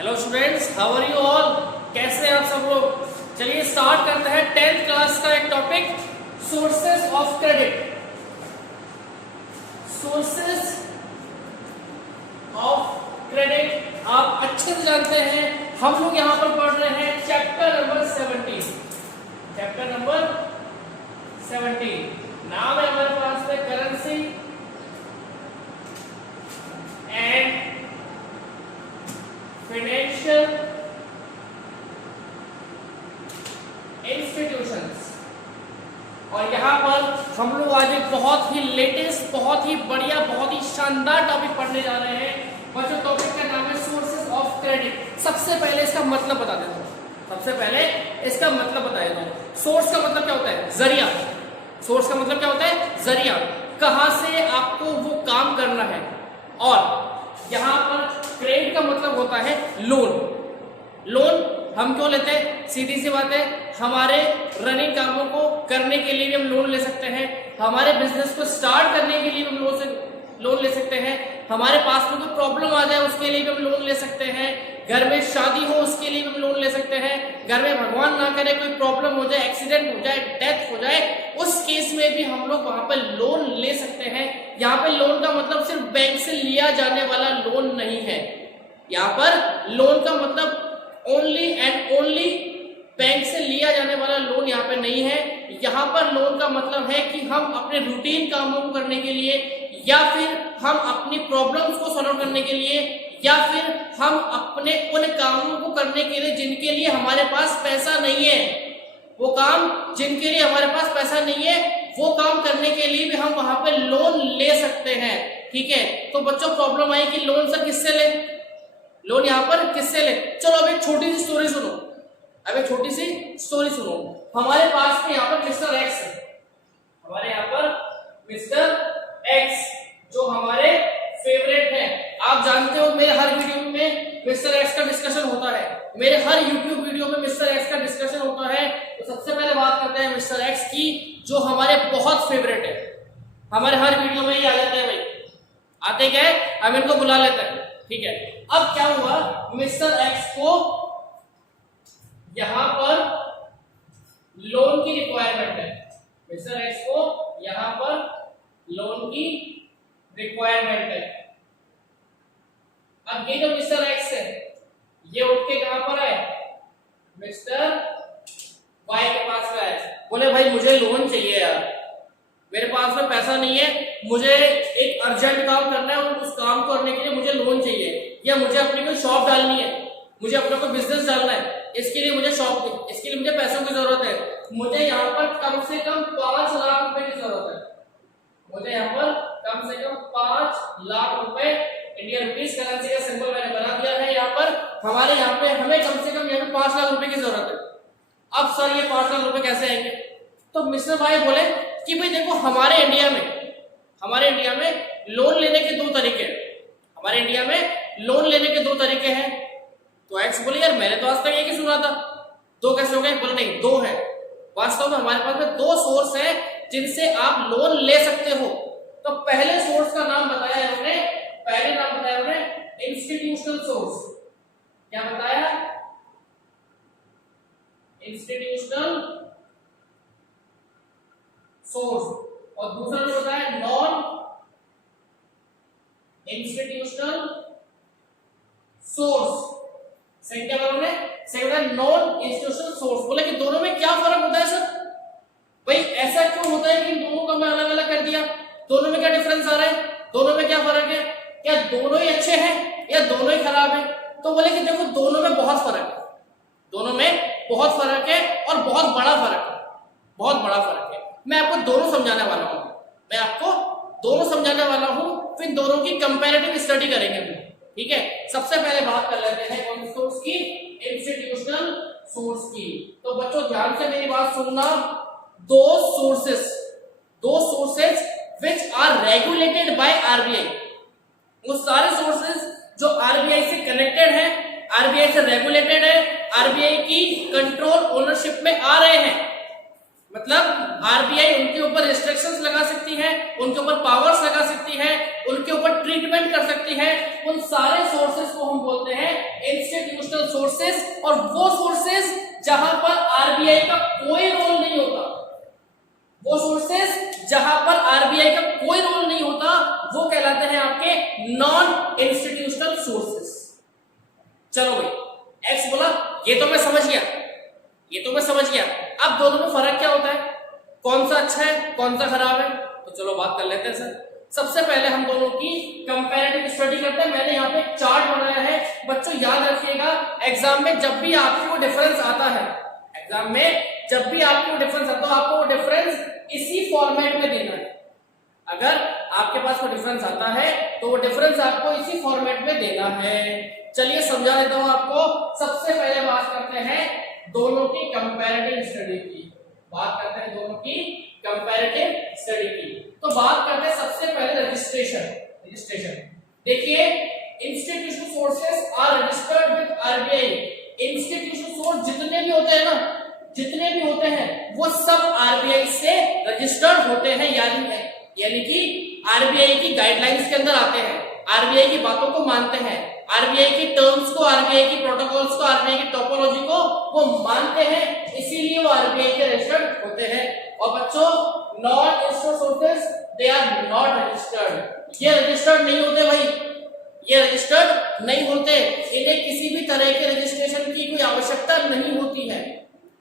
Hello students, how are you all. कैसे हैं आप सब लोग। चलिए स्टार्ट करते हैं 10th क्लास का एक topic, sources of credit. Sources of credit आप अच्छे से जानते हैं। हम लोग यहां पर पढ़ रहे हैं चैप्टर नंबर 17। चैप्टर नंबर 17 नाम है हमारे पास में करेंसी एंड फाइनेंशियल इंस्टीट्यूशंस। और यहां पर हम लोग आज एक बहुत ही लेटेस्ट, बहुत ही बढ़िया, बहुत ही शानदार टॉपिक पढ़ने जा रहे हैं। बच्चों, टॉपिक का नाम है सोर्सेस ऑफ क्रेडिट। सबसे पहले इसका मतलब बता देता हूं। सोर्स का मतलब क्या होता है? जरिया। सोर्स का मतलब क्या होता है? जरिया। कहां से आपको वो काम करना है। और यहां पर क्रेडिट का मतलब होता है लोन। लोन हम क्यों लेते हैं? सीधी सी बात है, हमारे रनिंग कामों को करने के लिए भी हम लोन ले सकते हैं। हमारे बिजनेस को स्टार्ट करने के लिए हम लोन ले सकते हैं। हमारे पास में कोई प्रॉब्लम आ जाए उसके लिए भी हम लोन ले सकते हैं। घर में शादी हो उसके लिए भी हम लोन ले सकते हैं। घर में भगवान ना करे कोई प्रॉब्लम हो जाए, एक्सीडेंट हो जाए, डेथ हो जाए, उस केस में भी हम लोग वहां पर लोन ले सकते हैं। यहाँ पे लोन का मतलब सिर्फ बैंक से लिया जाने वाला लोन नहीं है। यहाँ पर लोन का मतलब ओनली एंड ओनली बैंक से लिया जाने वाला लोन यहाँ पे नहीं है। यहाँ पर लोन का मतलब है कि हम अपने रूटीन कामों को करने के लिए, या फिर हम अपनी प्रॉब्लम्स को सॉल्व करने के लिए, या फिर हम अपने उन कामों को करने के लिए जिनके लिए हमारे पास पैसा नहीं है, वो काम जिनके लिए हमारे पास पैसा नहीं है, वो काम करने के लिए भी हम वहां पे लोन ले सकते हैं। ठीक है, तो बच्चों प्रॉब्लम आई कि लोन सर किससे ले, लोन यहाँ पर किससे ले। चलो अब एक छोटी सी स्टोरी सुनो। हमारे पास में यहाँ पर मिस्टर एक्स है। हमारे यहाँ पर मिस्टर एक्स जो हमारे फेवरेट है। आप जानते हो मेरे हर वीडियो में मिस्टर एक्स का डिस्कशन होता है। मेरे हर यूट्यूब वीडियो में मिस्टर एक्स का डिस्कशन होता है। तो सबसे पहले बात करते हैं मिस्टर एक्स की, जो हमारे बहुत फेवरेट है। हमारे हर वीडियो में ही आ जाते हैं भाई। आते क्या है, हम इनको बुला लेते हैं। ठीक है, अब क्या हुआ, मिस्टर एक्स को यहां पर लोन की रिक्वायरमेंट है। मिस्टर एक्स को यहां पर लोन की रिक्वायरमेंट है। अब ये जो मिस्टर एक्स है, ये उठ के कहां पर है, मिस्टर वाई के पास में है। बोले भाई मुझे लोन चाहिए यार, मेरे पास में पैसा नहीं है, मुझे एक अर्जेंट काम करना है और उस काम को करने के लिए मुझे लोन चाहिए, या मुझे अपनी कोई शॉप डालनी है, मुझे अपना कोई बिजनेस डालना है, इसके लिए मुझे पैसों की जरूरत है। मुझे यहाँ पर कम से कम 5 लाख रुपए की जरूरत है। मुझे यहाँ पर कम से कम 5 लाख रुपए, इंडियन रुपीस करेंसी का सिंबल मैंने बना दिया है यहाँ पर। हमारे यहाँ पे हमें कम से कम यहाँ पे 5 लाख रुपए की जरूरत है। अब सर ये 5 लाख रुपए कैसे आएंगे? तो मिस्टर भाई बोले कि भाई देखो, हमारे इंडिया में लोन लेने के 2 तरीके हैं। हमारे इंडिया में लोन लेने के 2 तरीके हैं। तो एक्स बोले यार मैंने तो आज तक एक ही सुना था, 2 कैसे हो गए? बोले नहीं, 2 है। वास्तव में हमारे पास में 2 सोर्स है जिनसे आप लोन ले सकते हो। तो पहले सोर्स का नाम बताया उन्होंने, इंस्टीट्यूशनल सोर्स। क्या बताया? Institutional source. और दूसरा जो बताया नॉन इंस्टीट्यूशनल सोर्स। सही क्या बोला उन्होंने? सही बोला नॉन इंस्टीट्यूशनल सोर्स। बोले कि दोनों में क्या फर्क होता है सर? भाई ऐसा क्यों होता है कि दोनों को मैं अलग अलग कर दिया? दोनों में क्या डिफरेंस आ रहा है? दोनों में क्या फर्क है? क्या दोनों ही अच्छे हैं या दोनों ही खराब है? तो बोले कि देखो दोनों में बहुत फर्क है। दोनों में बहुत फर्क है और बहुत बड़ा फर्क है। बहुत बड़ा फर्क है। मैं आपको दोनों समझाने वाला हूं। फिर दोनों की कंपैरेटिव स्टडी करेंगे। ठीक है, सबसे पहले बात कर लेते हैं कौन सी सोर्स की? इंस्टीट्यूशनल सोर्स की। तो बच्चों ध्यान से मेरी बात सुनना। दो sources which are regulated by RBI. वो सारे सोर्सेस जो आरबीआई से कनेक्टेड है, आरबीआई से रेगुलेटेड है, आरबीआई की कंट्रोल ओनरशिप में आ रहे हैं। मतलब आरबीआई उनके ऊपर रिस्ट्रिक्शंस लगा सकती है, उनके ऊपर पावर्स लगा सकती है, उनके ऊपर ट्रीटमेंट कर सकती है। उन सारे सोर्सेस को हम बोलते हैं इंस्टीट्यूशनल सोर्सेस, और वो सोर्सेस जहां पर आरबीआई का कोई रोल नहीं होता, वो सोर्सेस जहां पर आरबीआई का कोई रोल नहीं होता, वो कहलाते हैं आपके नॉन इंस्टीट्यूशनल सोर्सेस। चलो भाई, एक्स बोला, ये तो मैं समझ गया, ये तो मैं समझ गया। अब दोनों में फर्क क्या होता है, कौन सा अच्छा है, कौन सा खराब है, तो चलो बात कर लेते हैं सर। सबसे पहले हम दोनों की कंपैरेटिव स्टडी करते हैं। मैंने यहाँ पे एक चार्ट बनाया है, बच्चों याद रखिएगा, एग्जाम में जब भी आपको डिफरेंस आता है, एग्जाम में जब भी आपको डिफरेंस आता है, आपको वो डिफरेंस इसी फॉर्मेट में देना है। अगर आपके पास वो डिफरेंस आता है तो वो डिफरेंस आपको इसी फॉर्मेट में देना है। चलिए समझा देता हूं आपको। सबसे पहले बात करते हैं दोनों की कंपैरेटिव स्टडी की, बात करते हैं दोनों की कंपैरेटिव स्टडी की। तो बात करते हैं सबसे पहले रजिस्ट्रेशन। देखिए, institutional sources are registered with RBI. Institutional source जितने भी होते हैं ना, जितने भी होते हैं वो सब आरबीआई से रजिस्टर्ड होते हैं, यानी कि आरबीआई की गाइडलाइंस के अंदर आते हैं, आरबीआई की बातों को मानते हैं, आरबीआई की टर्म्स को, आरबीआई की प्रोटोकॉल्स को, आरबीआई की टोपोलॉजी को वो मानते हैं, इसीलिए वो आरबीआई के रजिस्टर्ड होते हैं। और बच्चों, non institutional sources they are not registered. ये रजिस्टर्ड नहीं होते भाई, ये रजिस्टर्ड नहीं होते, इन्हें किसी भी तरह के रजिस्ट्रेशन की कोई आवश्यकता नहीं होती है।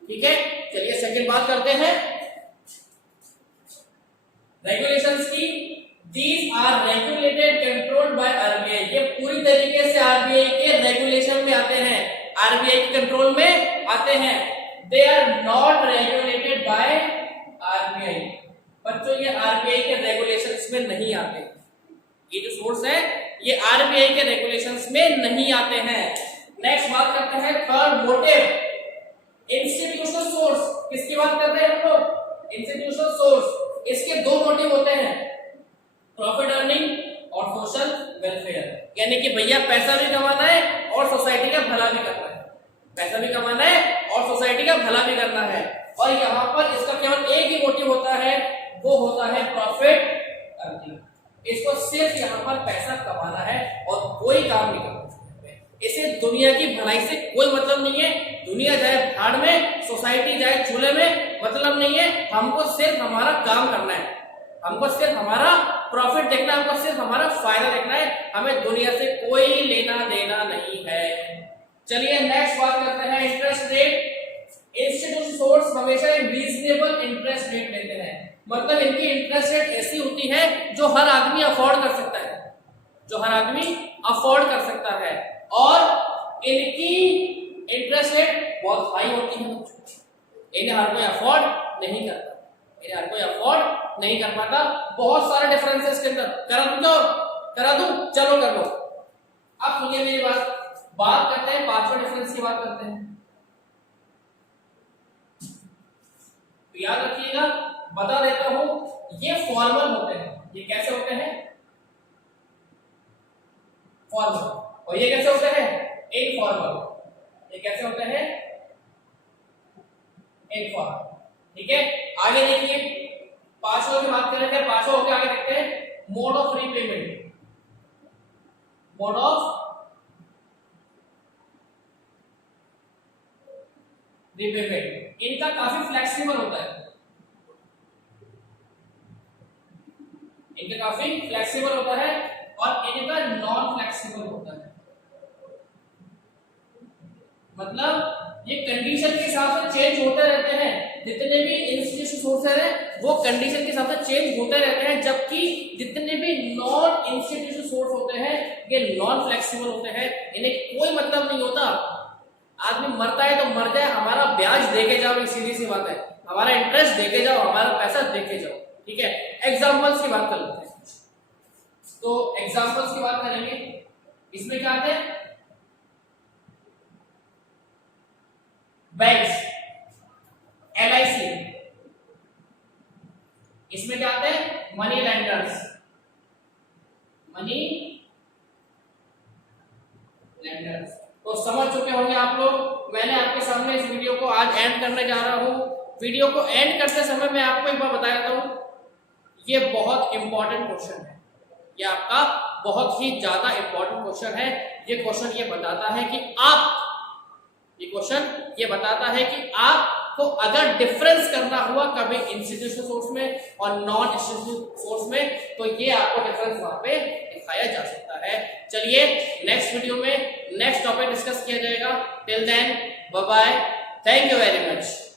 ठीक है, चलिए सेकंड बात करते हैं रेगुलेशंस की। These are regulated controlled by RBI। ये पूरी तरीके से आरबीआई के रेगुलेशन में आते हैं, आरबीआई के कंट्रोल में आते हैं। They are not regulated by RBI। बच्चों, ये आरबीआई के रेगुलेशंस में नहीं आते, ये जो सोर्स है ये आरबीआई के रेगुलेशंस में नहीं आते हैं। नेक्स्ट बात करते हैं थर्ड मोटिव, इंस्टीट्यूशनल सोर्स। किसकी बात कर रहे हैं हम लोग? Institutional source. इसके दो मोटिव होते हैं, प्रॉफिट अर्निंग और सोशल वेलफेयर। यानी कि भैया पैसा भी कमाना है और सोसाइटी का भला भी करना है, पैसा भी कमाना है और सोसाइटी का भला भी करना है। और यहाँ पर इसका केवल एक ही मोटिव होता है, वो होता है प्रॉफिट अर्निंग। इसको सिर्फ यहाँ पर पैसा कमाना है और कोई काम नहीं करना। इसे दुनिया की भलाई से कोई मतलब नहीं है, दुनिया जाए भाड़ में, सोसाइटी जाए चूल्हे में, मतलब नहीं है। हमको सिर्फ हमारा काम करना है, हमको सिर्फ हमारा प्रॉफिट देखना है, हमको सिर्फ हमारा फायदा देखना है, हमें दुनिया से कोई लेना देना नहीं है। चलिए नेक्स्ट बात करते हैं इंटरेस्ट रेट। इंस्टीट्यूशनल सोर्स हमेशा रीजनेबल इंटरेस्ट रेट लेते हैं, मतलब इनकी इंटरेस्ट रेट ऐसी होती है जो हर आदमी अफोर्ड कर सकता है, जो हर आदमी अफोर्ड कर सकता है। और इनकी इंटरेस्ट रेट बहुत हाई होती है, इन्हें हर कोई अफोर्ड नहीं करता, इन्हें हर कोई अफोर्ड नहीं कर पाता। बहुत सारे डिफरेंसेस के अंदर करा दूं, चलो कर लो। अब सुनिए मेरी बात करते हैं पांचवें डिफरेंस की बात करते हैं। तो याद रखिएगा, बता देता हूं, ये फॉर्मल होते हैं। ये कैसे होते हैं? फॉर्मल। और ये कैसे होते हैं? इनफॉर्मल। ये कैसे होते हैं? इनफॉर्मल। ठीक है, आगे देखिए, पांचों की बात करेंगे, पांचों के आगे देखते हैं mode of repayment. Mode of repayment इनका काफी फ्लेक्सिबल होता है, इनका काफी फ्लेक्सिबल होता है और इनका नॉन फ्लेक्सिबल होता है। मतलब ये कंडीशन के हिसाब से चेंज होते रहते हैं, जितने भी इंस्टीट्यूशन सोर्सेज हैं वो कंडीशन के हिसाब से चेंज होते रहते हैं, जबकि जितने भी नॉन इंस्टीट्यूशन सोर्स होते हैं ये नॉन फ्लेक्सिबल होते हैं, इन्हें कोई मतलब नहीं होता। आदमी मरता है तो मर जाए, हमारा ब्याज देके जाओ, सीधी सी बात है, हमारा इंटरेस्ट देके जाओ, हमारा पैसा देके जाओ। ठीक है, एग्जाम्पल्स की बात कर लेते हैं। तो एग्जाम्पल्स की बात करेंगे, इसमें क्या आते हैं? बैंक्स, एलआईसी, इसमें क्या आते हैं? Money lenders, money lenders. तो समझ चुके होंगे आप लोग। मैंने आपके सामने इस वीडियो को आज एंड करने जा रहा हूं। वीडियो को एंड करते समय मैं आपको एक बार बता देता हूं, ये बहुत इंपॉर्टेंट क्वेश्चन है, ये आपका बहुत ही ज्यादा इंपॉर्टेंट क्वेश्चन है। ये क्वेश्चन ये बताता है कि आपको अगर डिफरेंस करना हुआ कभी इंस्टीट्यूशनल सोर्स में और नॉन इंस्टीट्यूशनल सोर्स में, तो ये आपको डिफरेंस वहां पे दिखाया जा सकता है। चलिए नेक्स्ट वीडियो में नेक्स्ट टॉपिक डिस्कस किया जाएगा। Till then bye bye, thank you very much.